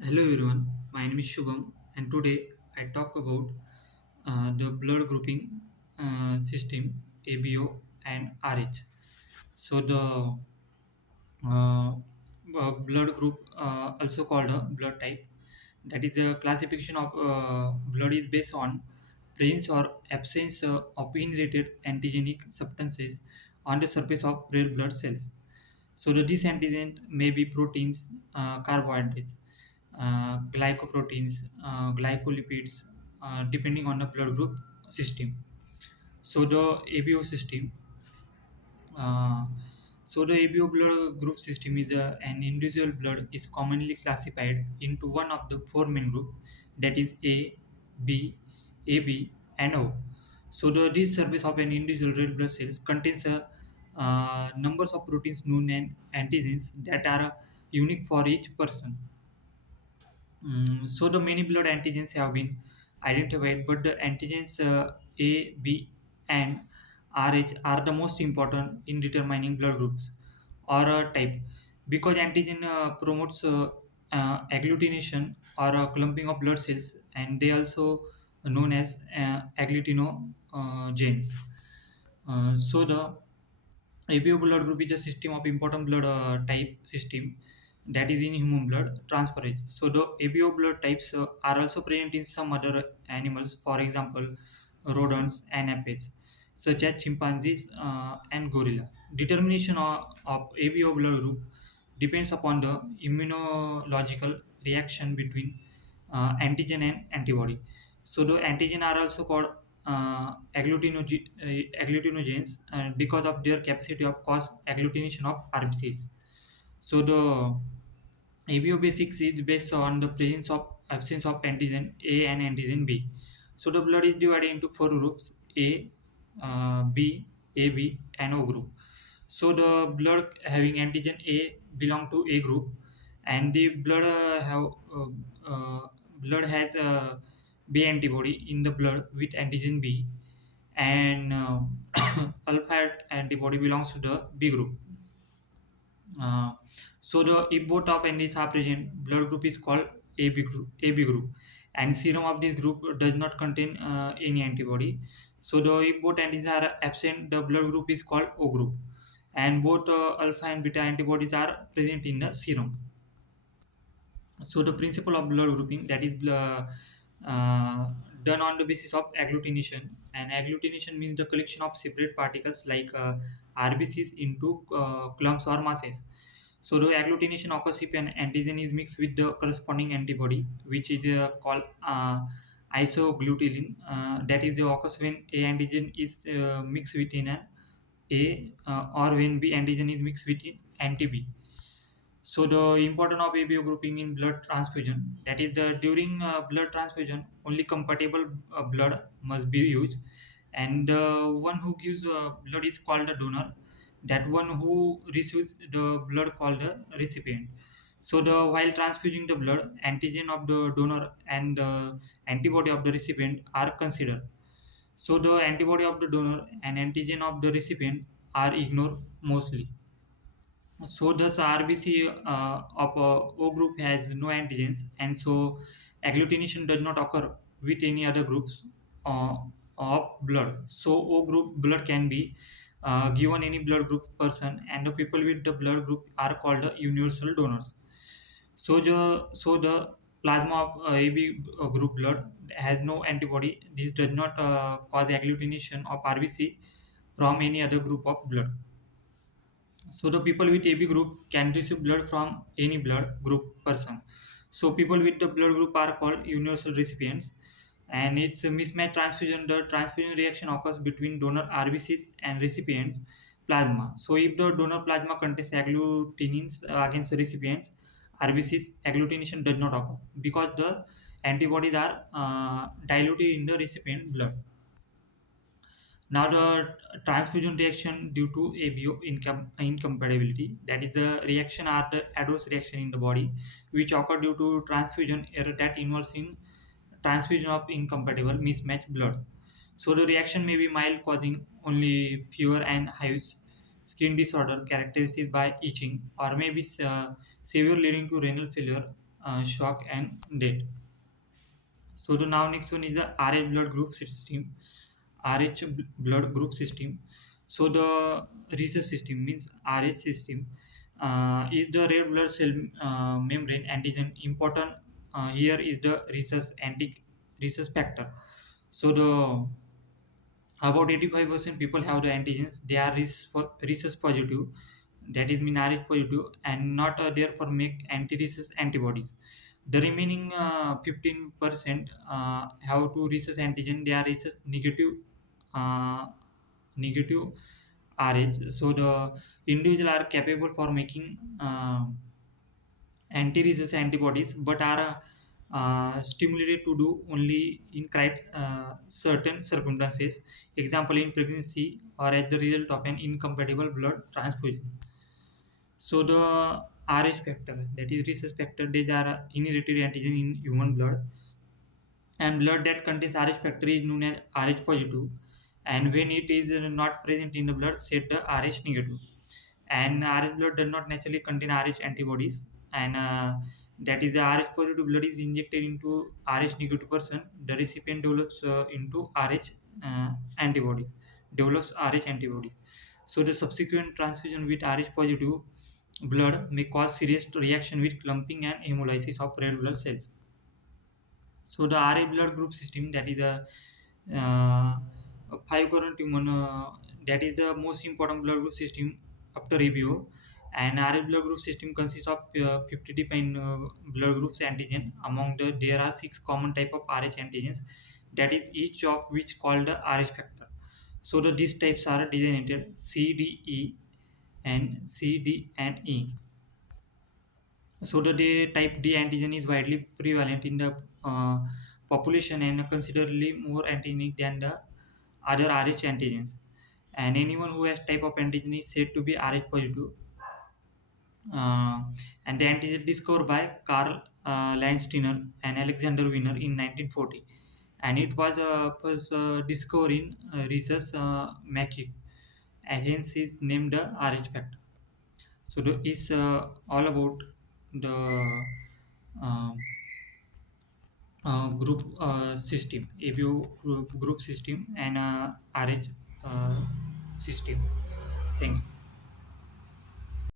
Hello everyone, my name is Shubham, and today I talk about the blood grouping system ABO and RH. So the blood group, also called a blood type, that is a classification of blood is based on presence or absence of inherited antigenic substances on the surface of red blood cells. So these antigens may be proteins, carbohydrates, glycoproteins, glycolipids, depending on the blood group system. So the ABO system. Uh, so the ABO blood group system is an individual blood is commonly classified into one of the four main groups, that is A, B, AB, and O. So this surface of an individual red blood cells contains a numbers of proteins known as antigens that are unique for each person. So the many blood antigens have been identified, but the antigens A, B, and RH are the most important in determining blood groups or type, because antigen promotes agglutination or clumping of blood cells, and they also known as agglutinogens. So the ABO blood group is a system of important blood type system that is in human blood transferase. So the ABO blood types are also present in some other animals, for example, rodents and aphids, such as chimpanzees and gorilla. Determination of ABO blood group depends upon the immunological reaction between antigen and antibody. So the antigen are also called agglutinogens because of their capacity of cause agglutination of RBCs. So the ABO basics is based on the presence of absence of antigen A and antigen B. So the blood is divided into four groups: A, B, AB, and O group. So the blood having antigen A belong to A group, and the blood has a B antibody in the blood with antigen B, and alpha antibody belongs to the B group. Uh, so the if both of NDs are present, blood group is called AB group, and serum of this group does not contain any antibody. So the if both NDs are absent, the blood group is called O group, and both alpha and beta antibodies are present in the serum. So the principle of blood grouping, that is done on the basis of agglutination, and agglutination means the collection of separate particles like RBCs into clumps or masses. So the agglutination occurs if an antigen is mixed with the corresponding antibody, which is called isoglutilin. That is occurs when A antigen is mixed within an A, or when B antigen is mixed within anti-B. So the importance of ABO grouping in blood transfusion, that is the during blood transfusion only compatible blood must be used, and the one who gives blood is called the donor, that one who receives the blood called the recipient. So the while transfusing the blood, antigen of the donor and the antibody of the recipient are considered. So the antibody of the donor and antigen of the recipient are ignored mostly. So thus RBC of O group has no antigens, and so agglutination does not occur with any other groups uh, of blood. So O group blood can be given any blood group person, and the people with the blood group are called the universal donors. So the plasma of AB group blood has no antibody. This does not cause agglutination of RBC from any other group of blood. So the people with AB group can receive blood from any blood group person. So people with the blood group are called universal recipients. And it's a mismatch transfusion. The transfusion reaction occurs between donor RBCs and recipients plasma. So if the donor plasma contains agglutinins against the recipients RBCs, agglutination does not occur because the antibodies are diluted in the recipient blood. Now, the transfusion reaction due to ABO incompatibility, that is the reaction or the adverse reaction in the body which occur due to transfusion error that involves in transfusion of incompatible mismatched blood. So the reaction may be mild, causing only fever and hives, skin disorder characterized by itching, or maybe severe leading to renal failure, shock, and death. So the now next one is the RH blood group system. RH blood group system. So the research system means RH system is the red blood cell membrane antigen. Important here is the research factor. So the about 85% people have the antigens. They are rhesus positive, that is mean Rh positive, and not there for make anti-rhesus antibodies. The remaining 15% have to rhesus antigen. They are rhesus uh, negative Rh. So the individual are capable for making anti-rhesus antibodies, but are stimulated to do only in certain circumstances. Example, in pregnancy or as the result of an incompatible blood transfusion. So the Rh factor, that is rhesus factor, these are inherited antigen in human blood, and blood that contains Rh factor is known as Rh positive, and when it is not present in the blood, set the Rh negative. And Rh blood does not naturally contain Rh antibodies, and that is the Rh positive blood is injected into Rh negative person. The recipient develops into Rh antibody, develops Rh antibodies. So the subsequent transfusion with Rh positive blood may cause serious reaction with clumping and hemolysis of red blood cells. So the RA blood group system, that is a five current human, that is the most important blood group system after ABO. And RA blood group system consists of 50 different blood groups antigen. Among there are six common type of RH antigens, that is each of which called the RH factor. So these types are designated C, D, E, and C, D, and E. So type D antigen is widely prevalent in the population and considerably more antigenic than the other Rh antigens. And anyone who has type of antigen is said to be Rh positive. Uh, and the antigen discovered by Carl Landsteiner and Alexander Wiener in 1940. And it was discovered in rhesus macaque, and hence is named the Rh factor. So is all about the um, group system, ABO group system, and RH system. Thank you.